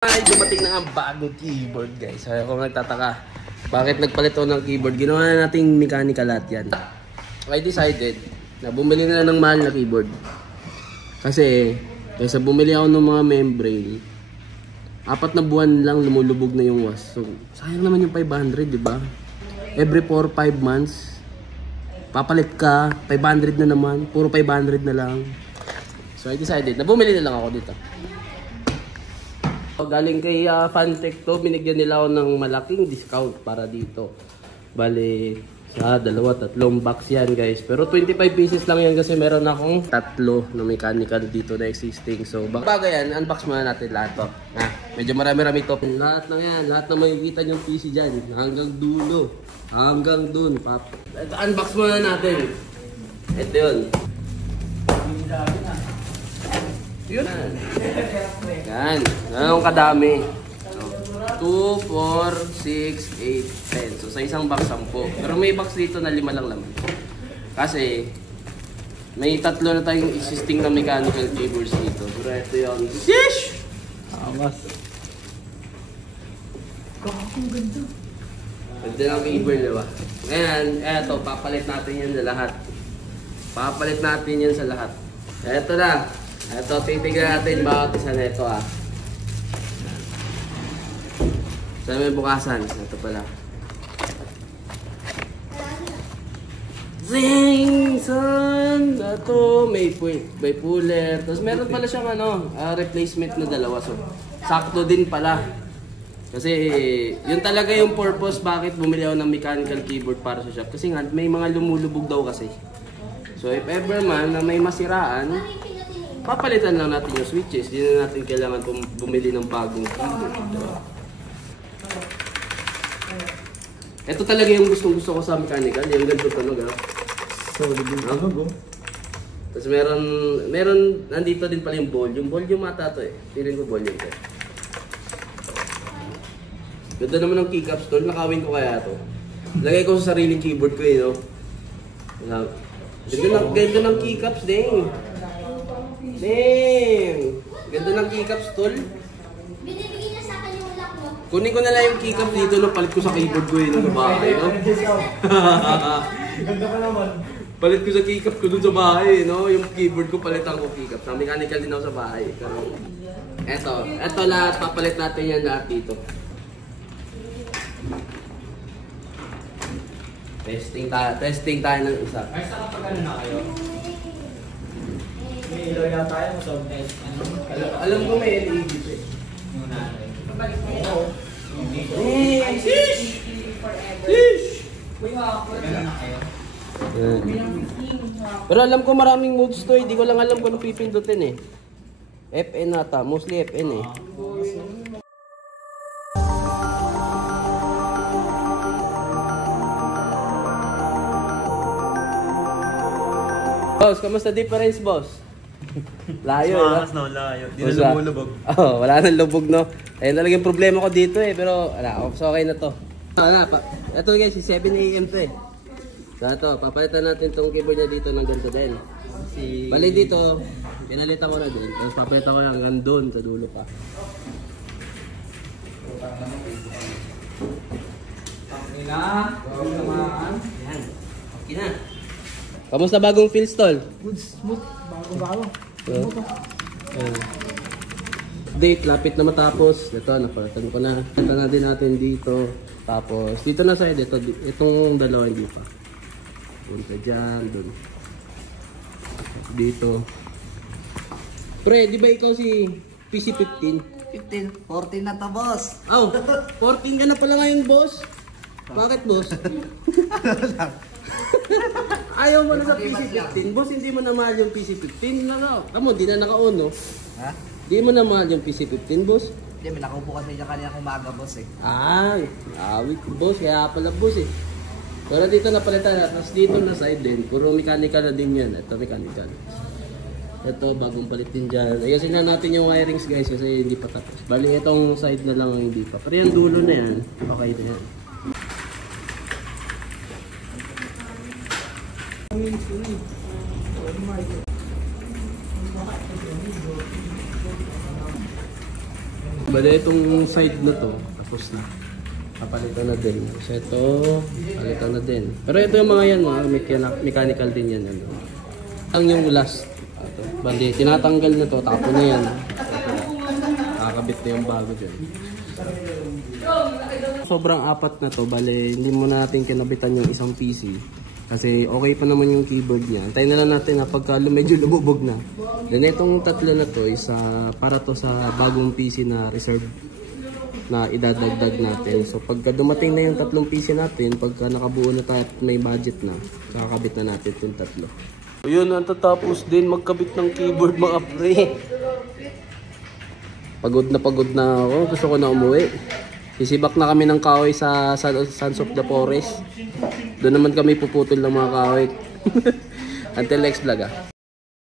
Ay, dumating na ang bagong keyboard, guys. So, kung nagtataka, bakit nagpalit ako ng keyboard, ginawa na nating mechanical lahat yan. I decided na bumili na lang ng mahal na keyboard. Kasi, kaysa bumili ako ng mga membrane, 4 na buwan lang lumulubog na yung was. So, sayang naman yung 500, di ba? Every 4-5 months, papalit ka, 500 na naman, puro 500 na lang. So, I decided na bumili na lang ako dito. Galing kay Fantech to, binigyan nila ako ng malaking discount para dito. Bale, sa 2-3 box yan, guys. Pero 25 pieces lang yan kasi meron akong 3 na mechanical dito na existing. So, bago yan, unbox muna natin lahat to. Medyo marami-rami to. Lahat na yan, lahat na makikita yung PC dyan. Hanggang dulo. Hanggang dun. Unbox muna natin. Ito yun. Yun. Yan. Ganun kadami. 2, 4, 6, 8, 10. So sa isang box 10. Pero may box dito na 5 lang laman. Kasi may 3 na tayong existing na mechanical keyboards dito. Pero ito yung shish! Amas. Kakong ganda. Ganda ng keyboard, diba? Ngayon, eto, papalit natin yan sa lahat. Papalit natin yan sa lahat. Eto na. Ito, titignan natin bawat isa na ito Saan may bukasan? Ito pala. Zing! Son! Ito, may puller. Tapos meron pala siyang replacement na 2. So, sakto din pala. Kasi, yun talaga yung purpose bakit bumili ako ng mechanical keyboard para sa shop. Kasi nga, may mga lumulubog daw kasi. So, if ever man na may masiraan, papalitan lang natin yung switches. Hindi na natin kailangan bumili ng bagong keyboard. Ito talaga yung gusto ko sa mechanical. Yung ganito talaga. Solid yung go. Tapos meron, nandito din pala yung volume. Volume ata to eh. Feeling ko volume to. Ganda naman ng keycaps to. Nakawin ko kaya to. Lagay ko sa sariling keyboard ko eh, no? Ganda ng keycaps din. Damn! Ganda ng keycaps, tol. Binibigay niya sa akin yung lock mo. Kunin ko na lang yung keycaps dito no, palit ko sa keyboard ko yun sa bahay, no? Ganda ka naman. Palit ko sa keycaps ko dun sa bahay, no? Yung keyboard ko palitan ko keycaps. Ang mechanical din ako sa bahay. Pero, eto lahat, papalit natin yan lahat dito. Testing tayo ng isa. Ay, saka pag ano na kayo? May ilaw yata tayo mo sa Alam ko may LED eh. Yung nanay. Oo. Shish! Shish! Ganun na kayo. Pero alam ko maraming modes to eh. Di ko lang alam kung ano pipindutin eh. FN ata. Mostly FN eh. Boss, kamusta difference, boss? Layo, Mas no, layo. Di na lumulubog. Oo, wala nang lubog, no? Ayun talaga yung problema ko dito eh, pero so okay na to. Ito guys, 7 AM to eh. So ito, papalitan natin tong keyboard niya dito ng ganito din. Bali dito, pinalitan ko na din. Tapos papalitan ko lang hanggang doon sa dulo pa. Okay na. Yan, okay na. Kamusta bagong feels, tol? Good, smooth. Bago-bago. Date, lapit na matapos. Ito, napalitan ko na. Palitan na din natin dito. Tapos, dito na side, itong dalawa hindi pa. Punta dyan, dun. Dito. Pre, di ba ikaw si PC-15? 15, 14 na to, boss. Aw, 14 ka na pala ngayon, boss. Bakit, boss? Ayaw mo na sa PC-15. Boss, hindi mo na mahal yung PC-15. Tamo, di na naka-on, no? Ha? Di mo na mahal yung PC-15, boss. Hindi, may nakaupo kasi dyan kanina kumaga, boss eh. Ay, awit ko, boss. Kaya pala, boss, eh. Pero dito napalitan na. Tapos dito na side din. Puro mechanical na din yan. Ito, mechanical. Ito, bagong palit din dyan. Ayusin na natin yung wirings, guys, kasi hindi pa tapos. Bali, itong side na lang ang hindi pa. Pero yung dulo na yan, okay na yan. Bale, itong side na to, tapos na. Kapalitan na din. So ito, palitan na din. Pero ito yung mga yan, mga mechanical din yan. Ano. Ang yung last. Ito. Bale, tinatanggal na to, tapon na yan. Kakabit na yung bago dyan. Sobrang apat na to, bale, hindi mo natin kinabitan yung isang PC. Kasi okay pa naman yung keyboard niya. Antayin na lang natin na pagka medyo lumubog na. Then itong tatlo na to is para to sa bagong PC na reserve na idadagdag natin. So pagka dumating na yung tatlong PC natin, pagka nakabuo na tayo at may budget na, kakabit na natin itong tatlo. So yun, natatapos din magkabit ng keyboard mga pre. Pagod na ako. Gusto ko na umuwi. Sisibak na kami ng kahoy sa Sons of the Forest. Doon naman kami puputol ng mga kahoy. Until next vlog